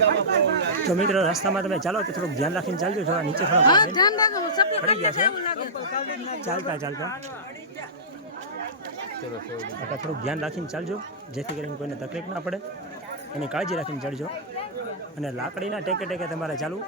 તો મિત્રો રસ્તામાં તમે ચાલો તો થોડુંક ધ્યાન રાખીને ચાલજો થોડા નીચે થોડા પડી ગયા છે ચાલતા ચાલતા. એટલે થોડુંક ધ્યાન રાખીને ચાલજો જેથી કરીને કોઈને તકલીફ ના પડે. એની કાળજી રાખીને ચાલજો. અને લાકડીના ટેકે ટેકે તમારે ચાલવું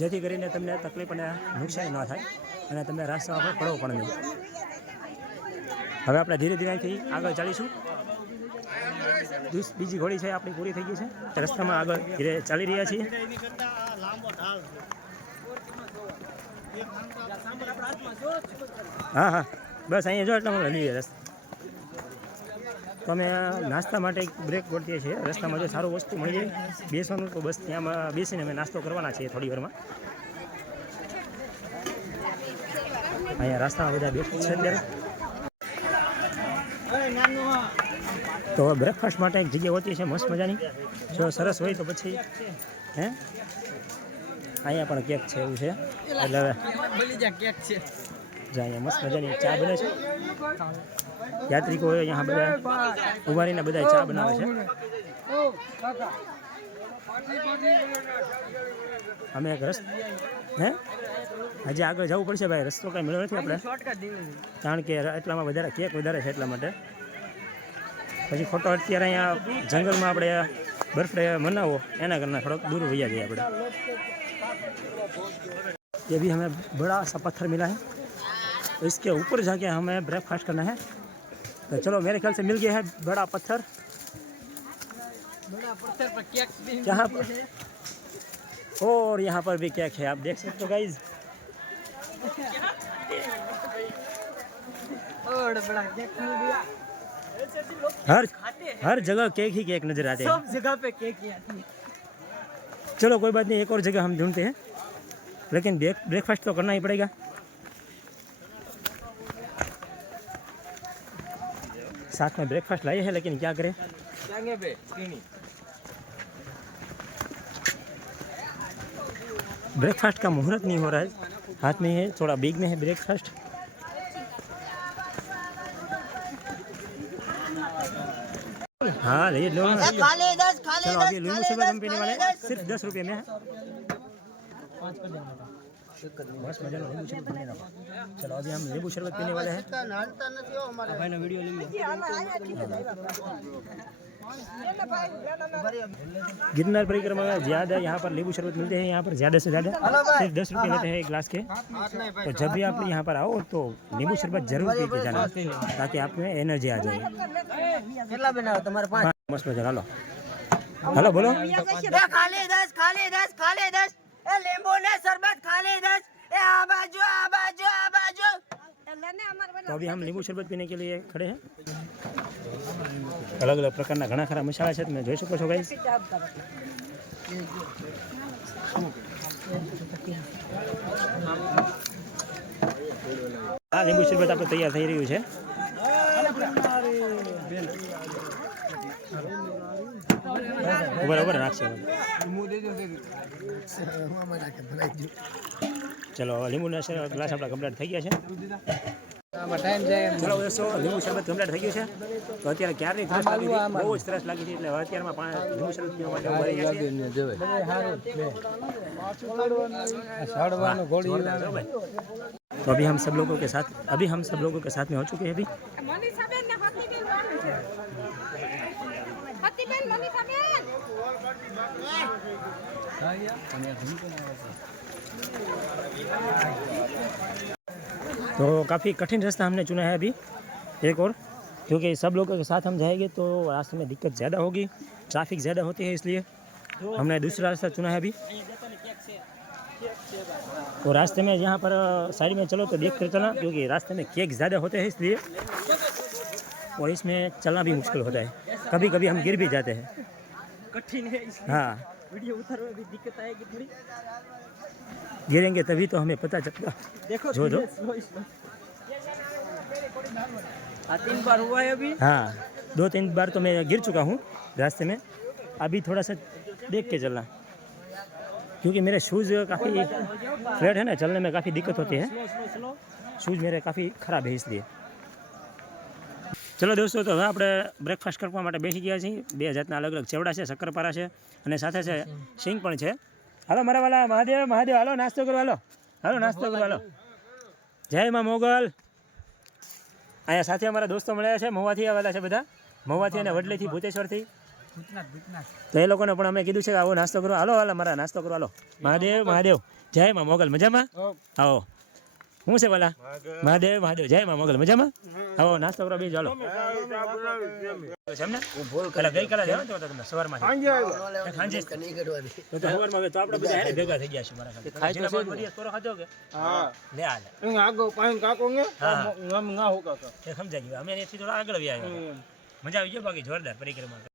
જેથી કરીને તમને તકલીફ અને નુકસાન ન થાય. અને તમને રસ્તામાં પણ પડવો પણ નહીં. હવે આપણે ધીરે ધીરેથી આગળ ચાલીશું. બીજી ઘોડી છે, આપણી પૂરી થઈ ગઈ છે. રસ્તામાં આગળ ધીરે ચાલી રહ્યા છીએ. હા હા. બસ અહીંયા જો, એટલે હું હલી રસ્તા. તો અમે નાસ્તા માટે એક બ્રેક ગોઠવીએ છીએ. રસ્તામાં જો સારું વસ્તુ મળી જાય. બેસવાનું તો બસ ત્યાં બેસીને અમે નાસ્તો કરવાના છીએ થોડી વારમાં. અહીંયા રસ્તામાં બધા બેઠા છે અત્યારે. તો બ્રેકફાસ્ટ માટે એક જગ્યા હોતી છે મસ્ત મજાની. જો સરસ હોય તો પછી હે? અહીંયા પણ કેક છે એવું છે. એટલે હવે કેક છે અહીંયા મસ્ત મજાની ચા બને છે. યાત્રિકો હોય અહીંયા બધા ઉભારીને બધા ચા બનાવે છે. અમે એક રસ્ત હે? હજી આગળ જવું પડશે ભાઈ રસ્તો કાંઈ મળ્યો નથી આપણે કારણ કે એટલામાં વધારે કેક વધારે છે એટલા માટે. પછી ખોટો અત્યારે અહીંયા જંગલમાં આપણે બર્થડે મનાવો એના કરતાં થોડોક દૂર વૈયા જઈએ આપણે ये भी हमें बड़ा सा पत्थर मिला है तो इसके ऊपर जाके हमें ब्रेकफास्ट करना है तो चलो मेरे ख्याल से मिल गया है बड़ा पत्थर बड़ा पत्थर पर केक भी यहाँ पर और यहाँ पर भी केक है आप देख सकते हो गाइज और बड़ा केक मिल गया हर हर जगह केक ही केक नज़र आते हैं। सब जगह पे केक ही आती है। चलो कोई बात नहीं एक और जगह हम ढूंढते हैं। लेकिन ब्रेकफास्ट तो करना ही पड़ेगा। साथ में ब्रेकफास्ट लाए हैं लेकिन क्या करें? ब्रेकफास्ट का मुहूर्त नहीं हो रहा है। हाथ में है थोड़ा बिग में है ब्रेकफास्ट हाँ ले लो खाली दस खाली चलो अभी लींबू शरबत हम पीने वाले सिर्फ़ दस रुपये में है। बस मज़ा का चलो अभी हम नींबू शरबत पीने वाले हैं। નાનતા નથી હો અમારે भाई ना वीडियो ले गिरनार परिक्रमा में ज़्यादा यहाँ पर नींबू शरबत मिलते हैं यहाँ पर ज़्यादा से ज़्यादा सिर्फ दस रुपये लेते हैं एक गिलास के तो जब भी आप यहाँ पर आओ तो नींबू शरबत जरूर पी के जाना ताकि आप में एनर्जी आ जाए કેટલા બનાવો તમારે પાંચ हाँ, मस्त मजा हेलो हेलो बोलो એ ખાલી દસ ખાલી દસ ખાલી દસ એ લીંબુ ને શરબત ખાલી દસ એ આ બાજુ तो अभी हम लींबु शरबत पीने के लिए खड़े हैं। अलग अलग प्रकार घना खरा मसाला है हाँ, जो सको छो भाई हाँ लींबू शरबत आप तैयार थी रूप बराबर राख ચલો લીંબુના ગ્લાસ આપણા કમ્પ્લીટ થઈ ગયા છે ટાઈમ જાય ચલો દોસ્તો લીંબુ શરબત કમ્પ્લીટ થઈ ગયું છે તો અત્યારે ક્યારની ત્રસ લાગી હતી બહુ જ ત્રસ લાગી હતી એટલે હવે અત્યારમાં પાણી લીંબુ શરબત પીવા માટે ઉભા રહી ગયા છીએ चलो भाई। तो अभी हम सब लोगों के साथ अभी हम सब लोगों के साथ में हो चुके हैं अभी મનીષાબેન तो काफ़ी कठिन रास्ता हमने चुना है अभी एक और। क्योंकि सब लोगों के साथ हम जाएँगे तो रास्ते में दिक्कत ज़्यादा होगी ट्रैफ़िक ज़्यादा होती है इसलिए हमने दूसरा रास्ता चुना है अभी। तो रास्ते में यहाँ पर साइड में चलो तो देख कर चलना क्योंकि रास्ते में केक ज़्यादा होते हैं इसलिए और इसमें चलना भी मुश्किल होता है। कभी कभी हम गिर भी जाते हैं। कठिन है हाँ। वीडियो उतारने में भी दिक्कत आएगी थोड़ी। गिरेंगे तभी तो हमें पता चलेगा देखो जो, जो। स्लो स्लो हाँ तीन बार हुआ है अभी हाँ दो तीन बार तो मैं गिर चुका हूँ रास्ते में अभी थोड़ा सा देख के चलना क्योंकि मेरे शूज़ काफ़ी फ्लैट है ना चलने में काफ़ी दिक्कत होती है स्लो स्लो स्लो शूज़ मेरे काफ़ी ख़राब है इसलिए ચલો દોસ્તો તો હવે આપણે બ્રેકફાસ્ટ કરવા માટે બેસી ગયા છીએ બે જાતના અલગ અલગ ચેવડા છે શક્કરપારા છે અને સાથે છે સિંગ પણ છે હાલો મારા વાલા મહાદેવ મહાદેવ હાલો નાસ્તો કરવા હાલો. હાલો નાસ્તો કરવા હાલો. જય માં મોગલ. અહીંયા સાથે અમારા દોસ્તો મળ્યા છે મહુવાથી આવેલા છે બધા. મહુવાથી અને વડલીથી ભૂતેશ્વરથી. તો એ લોકોને પણ અમે કીધું છે કે આવો નાસ્તો કરો. હાલો હાલો મારા નાસ્તો કરો હાલો. મહાદેવ મહાદેવ. જય માં મોગલ. મજામાં? આવો. શું છે ભલા? મહાદેવ. મહાદેવ જય માં મોગલ. મજામાં? આવો નાસ્તો કરો બે ચાલો છે એમ ને પેલા ગઈકાલે જ આવ્યો. તમે સવારમાં સાંજે જ. તો તો સવારમાં હવે તો આપણે બધા ભેગા થઈ ગયા છે મારા ખાધો કે? લે આગો કાકો ને કાકા. એ સમજાઈ ગયું. અમે થોડા આગળ વ્યા મજા આવી ગયો બાકી જોરદાર પરિક્રમા.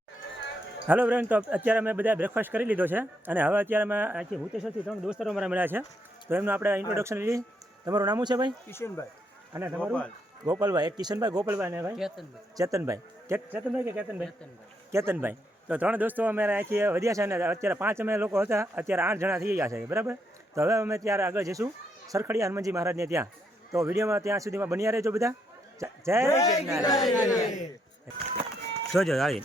હાલો ફ્રેન્ડ તો અત્યારે અમે બધા બ્રેકફાસ્ટ કરી લીધો છે. અને હવે અત્યારે અમે અહીંથી ભૂતેશ્વરથી ત્રણ દોસ્તરો મારા મળ્યા છે. તો એમનું આપણે ઇન્ટ્રોડક્શન લીધી તમારું નામ છે ભાઈ? કિશનભાઈ. અને તમારું? ગોપાલભાઈ. એક કિશનભાઈ ગોપાલભાઈ અને ભાઈ? ચેતનભાઈ કે- ચેતનભાઈ કે કેતનભાઈ? કેતનભાઈ. તો ત્રણ દોસ્તો અમે અહીંથી વધ્યા છે અને અત્યારે પાંચ અમે લોકો હતા. અત્યારે આઠ જણા થઈ ગયા છે બરાબર? તો હવે અમે ત્યારે આગળ જઈશું. સરખડી હનુમાનજી મહારાજને ત્યાં. તો વિડીયોમાં ત્યાં સુધીમાં બન્યા રહેજો બધા. જય જય ગિરનારી. જોજો આવી.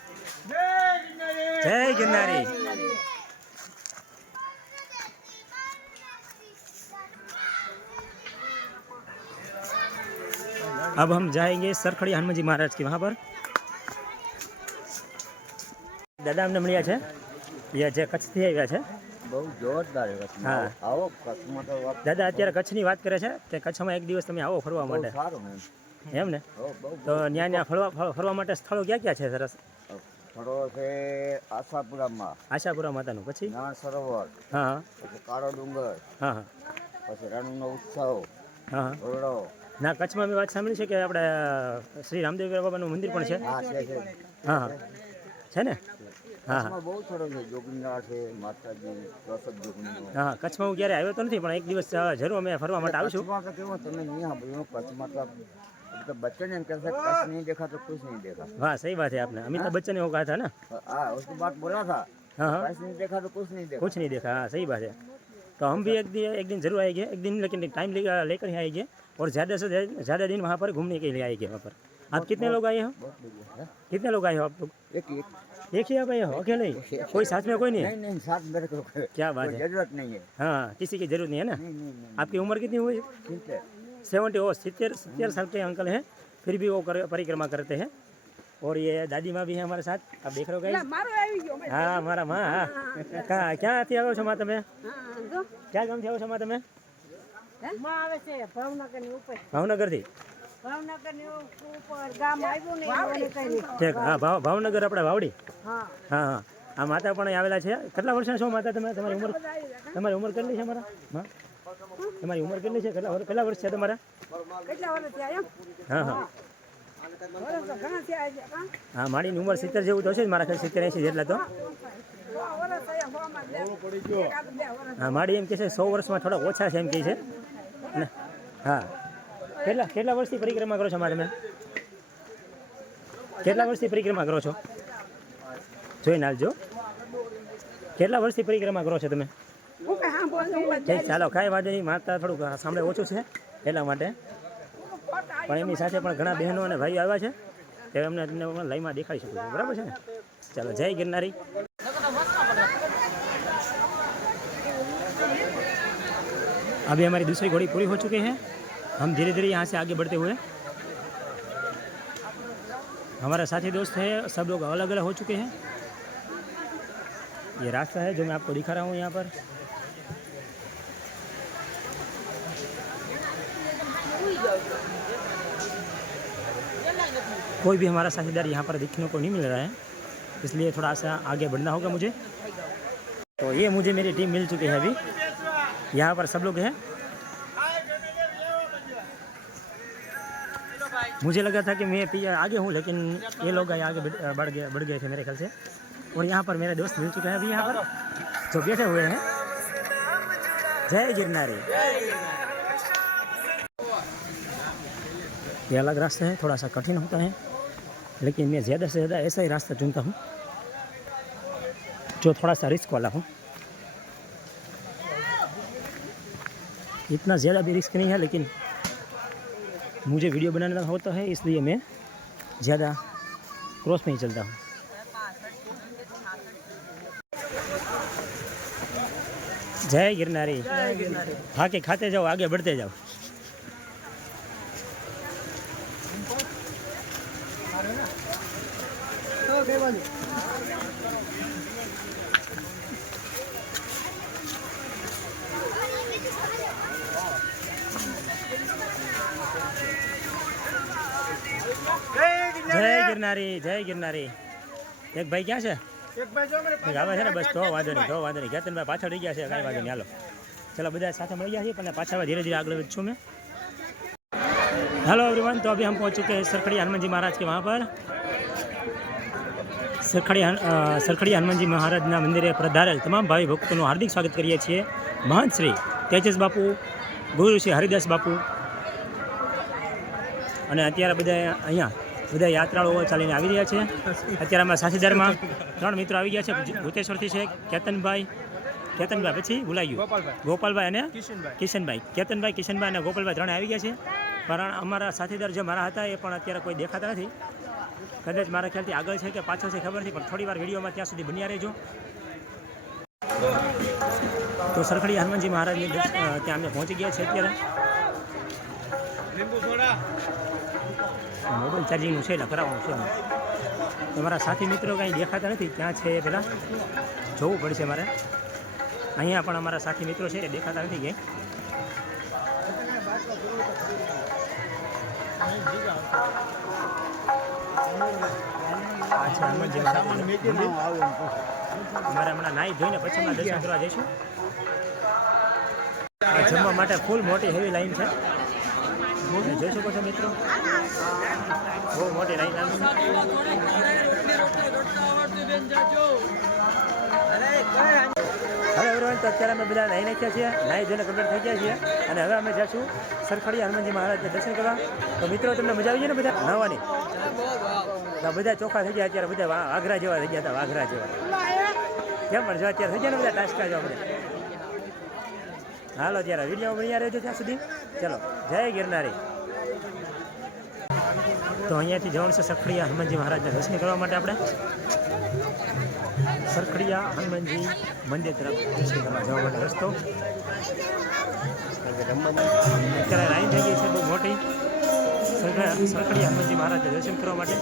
જય ગિરનારી. अब हम जाएंगे सरखड़ी हनुमान जी महाराज के वहाँ पर દાદા અમને મળ્યા છે એ જે કચ્છથી આવ્યા છે બહુ જોરદાર છે કચ્છમાં. હા. આવો કચ્છમાં તો વાત દાદા અત્યારે કચ્છની વાત કરે છે કે કચ્છમાં એક દિવસ તમે આવો ફરવા બહુ માટે સારું એમ. એમ ને હો, બહુ તો ત્યાં ત્યાં ફરવા ફર- ફરવા માટે સ્થળો ક્યાં ક્યાં છે સરસ થોડો છે આશાપુરામાં આશાપુરા માતાનું પછી નાના સરોવર હા હા પછી કાળો ડુંગર હા હા પછી રણનો ઉત્સવ હા હા ઓરડો ના કચ્છમાં મેં વાત સાંભળી છે કે આપણે શ્રી રામદેવ બાબાનું મંદિર પણ છે? હા હા છે ને? હા હા. બહુ માતાજી હા કચ્છમાં ક્યારે આવ્યો તો નથી પણ એક દિવસ જરૂર અમે ફરવા માટે આવીશું કેવું તમે અહીંયા બોલો કચ્છમાં તો બચ્ચન એમ કહેતા કચ્છ નહીં દેખા તો કુછ નહીં દેખા વાહ સહી વાત હે આપને. અમિતાભ બચ્ચન એવું એક था ना હા उसको बात बोला था हाँ हाँ नहीं देखा तो कुछ और ज़्यादा से ज़्यादा ज़्यादा दिन वहाँ पर घूमने के लिए आएंगे वहाँ पर आप कितने लोग आए हो बहुत बढ़िया है कितने लोग आए हो आप लोग एक एक एक ही आप आए हो अकेले ही कोई साथ में कोई नहीं है नहीं नहीं साथ मेरे को कोई क्या बात है जरूरत नहीं है हाँ किसी की जरूरत नहीं है ना नहीं नहीं नहीं आपकी उम्र कितनी हुई ठीक है सेवेंटी ओ सितर सितर साल के अंकल हैं फिर भी वो कर, परिक्रमा करते हैं और ये दादी माँ भी है हमारे साथ आप देख रहे हो गाइस મારો આવી ગયો મેં. હા મારા માં હા ક્યાં ક્યાંથી આવ્યો છો માં તમે હા, જો. ક્યાં ગામથી આવો છો માં તમે માં આવે છે ભાવનગરની ઉપર. ભાવનગરથી? ભાવનગરની ઉપર ગામ આવ્યું ને ઠીક હા ભાવ ભાવનગર આપણે વાવડી? હા. હા હા. આ માતા પણ આવેલા છે. કેટલા વર્ષના છો માતા તમે? તમારી ઉંમર? તમારી ઉંમર કેટલી છે મારા? હા? તમારી ઉંમર કેટલી છે? કેટલા વર્ષ- કેટલા વર્ષ છે તમારા? કેટલા વર્ષ થયા એમ? હા હા. હા? માડીની ઉંમર સિત્તેર જેવું તો છે મારા ખ્યાલ સિત્તેર એંસી જેટલા તો. હા માડી એમ કહે છે સો વર્ષમાં થોડા ઓછા છે એમ કહે છે. હા. કેટલા કેટલા વર્ષથી પરિક્રમા કરો છો મારે મેં કેટલા વર્ષથી પરિક્રમા કરો છો? જોઈને હાલજો. કેટલા વર્ષથી પરિક્રમા કરો છો તમે? ચાલો કાંઈ વાંધો નહીં. માતા થોડુંક સાંભળે ઓછું છે એટલા માટે. પણ એમની સાથે પણ ઘણા બહેનો અને ભાઈઓ આવ્યા છે. તે અમને તમને લઈમાં દેખાડી શકું બરાબર છે ને? ચાલો જય ગિરનારી. अभी हमारी दूसरी घोड़ी पूरी हो चुकी है। हम धीरे धीरे यहाँ से आगे बढ़ते हुए। हमारा साथी दोस्त है, सब लोग अलग अलग हो चुके हैं। ये रास्ता है जो मैं आपको दिखा रहा हूँ यहाँ पर। कोई भी हमारा साथीदार यहाँ पर दिखने को नहीं मिल रहा है, इसलिए थोड़ा सा आगे बढ़ना होगा मुझे। तो ये मुझे मेरी टीम मिल चुकी है अभी। यहाँ पर सब लोग हैं? मुझे लगा था कि मैं आगे हूँ, लेकिन ये लोग आगे बढ़ बढ़ गए बढ़ गए थे मेरे ख्याल से। और यहाँ पर मेरे दोस्त मिल चुके हैं अभी यहाँ पर, जो बैठे हुए हैं। जय गिरनारी। ये अलग रास्ता है, थोड़ा सा कठिन होता है, लेकिन मैं ज़्यादा से ज़्यादा ऐसा ही रास्ता चुनता हूँ, जो थोड़ा सा रिस्क वाला हो। इतना ज़्यादा भी रिस्क नहीं है, लेकिन मुझे वीडियो बनाना होता है, इसलिए मैं ज़्यादा क्रॉस में ही चलता हूँ। जय गिरनारी। खाके खाते जाओ, आगे बढ़ते जाओ। જય ગિરનારી જય ગિરનારી એક ભાઈ ક્યાં છે એક ભાઈ જો મેરે એક આવે છે ને બસ તો વાંધો નહીં તો વાંધો નહીં કેતનભાઈ પાછળ રહી ગયા છે કાંઈ વાંધો નહીં હાલો ચલો બધા સાથે મળી ગયા છીએ પણ પાછળ હવે धीरे धीरे आगे વધશું मैं हेलो एवरीवन तो अभी हम पहुंच चुके हैं सरखड़ी हनुमान जी महाराज के वहाँ पर સરખડી હન- અ, સરખડી હનુમાનજી મહારાજના મંદિરે પધારેલ તમામ ભાવિ ભક્તોનું હાર્દિક સ્વાગત કરીએ છીએ મહંત શ્રી તેજસ બાપુ ગુરુ શ્રી હરિદાસ બાપુ અને અત્યારે બધા અહીંયા બધા યાત્રાળુઓ ચાલીને આવી રહ્યા છે. અત્યારે અમારા સાથીદારમાં ત્રણ મિત્રો આવી ગયા છે. ભૂતેશ્વરથી છે કેતનભાઈ કેતનભાઈ પછી ભૂલાઈ ગયું ગોપાલભાઈ અને કિશનભાઈ. કેતનભાઈ કિશનભાઈ અને ગોપાલભાઈ ત્રણે આવી ગયા છે. પણ અમારા સાથીદાર જે મારા હતા એ પણ અત્યારે કોઈ દેખાતા નથી. કદાચ મારા ખ્યાલથી આગળ છે કે પાછળ છે ખબર નથી પણ થોડી વાર વિડીયોમાં ત્યાં સુધી બન્યા રહેજો. તો સરખડી હનુમાનજી મહારાજની ત્યાં અમે પહોંચી ગયા છે અત્યારે. મોબાઈલ ચાર્જિંગનું છે એટલે કરાવવાનું છે તમારા સાથી મિત્રો કાંઈ દેખાતા નથી ત્યાં છે પહેલાં જોવું પડશે મારે. અહીંયા પણ અમારા સાથી મિત્રો છે એ દેખાતા નથી ક્યાંય. અમારે હમણાં નાહી ધોઈને પછી દર્શન કરવા જઈશું. જમવા માટે ફૂલ મોટી હેવી લાઈન છે. તમે જોઈ શકો છો મિત્રો. બહુ મોટી લાઈન હવે everyone, તો અત્યારે અમે બધા નાહી નાખ્યા છીએ. નાહી જોઈને કમ્પ્લીટ થઈ ગયા છીએ. અને હવે અમે જઈશું સરખડી હનુમાનજી મહારાજને દર્શન કરવા. તો મિત્રો તમને મજા આવી ગઈ ને બધા? નાહવાની? બધા ચોખ્ખા થઈ ગયા અત્યારે બધા વાઘરા જેવા થઈ ગયા હતા વાઘરા જેવા. કેમ પણ જો અત્યારે થઈ ગયા ને બધા ટાસ્કા જો આપણે હાલો ત્યારે વિડીયો બન્યા રહેજો ત્યાં સુધી ચલો જય ગિરનારી તો અહીંયાથી જવાનું છે સરખડીયા હનુમાનજી મહારાજના દર્શન કરવા માટે આપણે સરખડીયા હનુમાનજી મંદિર તરફ દર્શન કરવા જવા માટે રસ્તો અત્યારે લાઈન થઈ ગઈ છે બહુ મોટી સરખડીયા સરખડીયા હનુમાનજી મહારાજના દર્શન કરવા માટે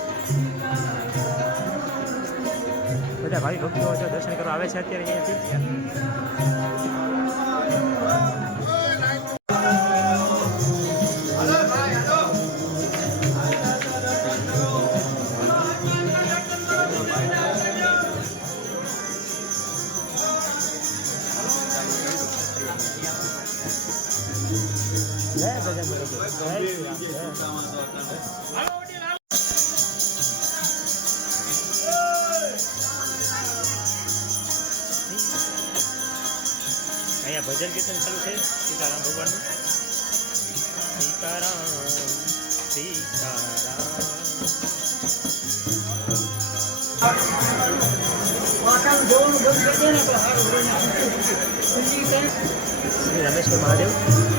બધા ભાઈ ભક્તો જો દર્શન કરવા આવે છે અત્યારે અહીંયાથી ભજન કીર્તન ચાલુ છે. સીતારામ ભગવાનનું. સીતારામ સીતારામ. શ્રી રમેશ્વર મહાદેવ.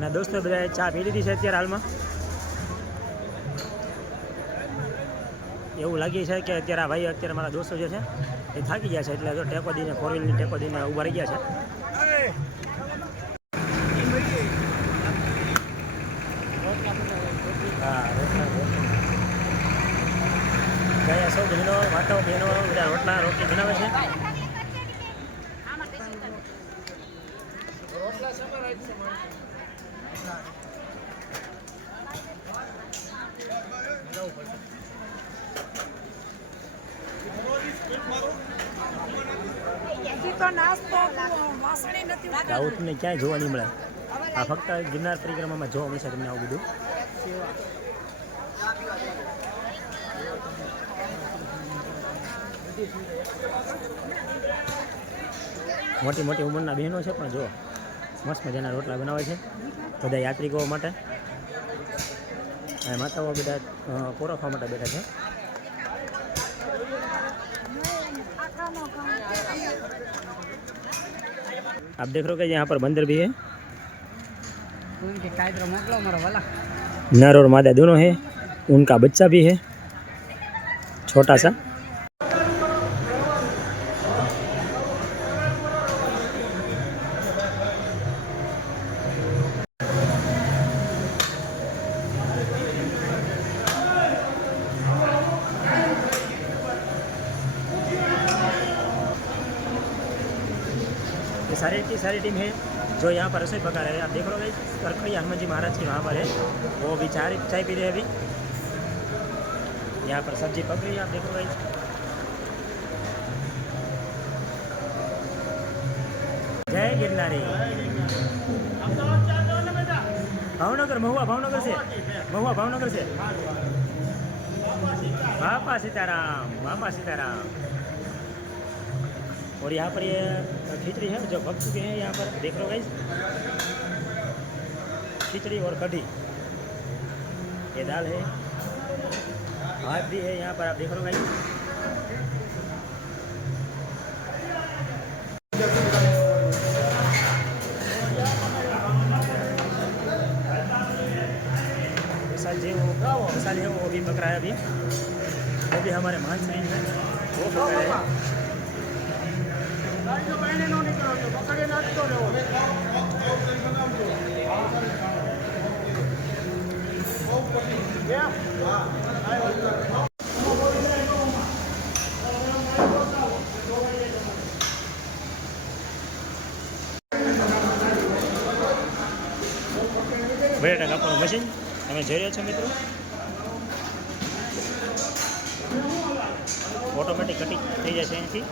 અને દોસ્તો બધા ચા પી લીધી છે અત્યારે હાલમાં. એવું લાગે છે કે અત્યારે ભાઈ અત્યારે મારા દોસ્તો જે છે, એ થાકી ગયા છે, એટલે જો ટેકો દઈને ફોર વ્હીલની ટેકો દઈને ઊભા રહી ગયા છે. ગયા સૌ બહેનો, માતાઓ બહેનો, બધા રોટલા રોટલી બનાવે છે. તમને ક્યાંય જોવા નહીં મળે. આ ફક્ત ગિરનાર પરિક્રમામાં જોવા મળશે તમને આવું બધું. મોટી મોટી ઉંમરના બહેનો છે પણ જો મસ્ત મજાના રોટલા બનાવે છે બધા યાત્રિકો માટે. અને માતાઓ બધા અ, ખાવા માટે બેઠા છે. आप देख रहे हो यहाँ पर बंदर भी है। नर और मादा दोनों है, उनका बच्चा भी है, छोटा सा। सारी की सारी टीम है जो यहाँ पर रसोई पका रहे हैं। आप देख रहे हो करखड़ी हनुमान जी महाराज की वहाँ पर है। वो भी चाय चाय पी रहे हैं अभी। यहाँ पर सब्ज़ी पक रही है, आप देखो भाई जय गिरनारी। भावनगर, महुआ भावनगर से। महुआ भावनगर से। बापा सीताराम बापा सीताराम। और यहाँ पर ये खिचड़ी है, जो पक चुके हैं, यहाँ पर देख हो गाइस खिचड़ी और कढ़ी। ये दाल है, भात भी है, यहाँ पर आप देख मसाल जो मसाल है, वो भी पक रहा है अभी। वो भी हमारे महान श्री है। वो पक रहा है। બટેટા કાપવાનું મશીન તમે જઈ રહ્યા છો મિત્રો? ઓટોમેટિક કટિંગ થઈ જશે અહીંથી.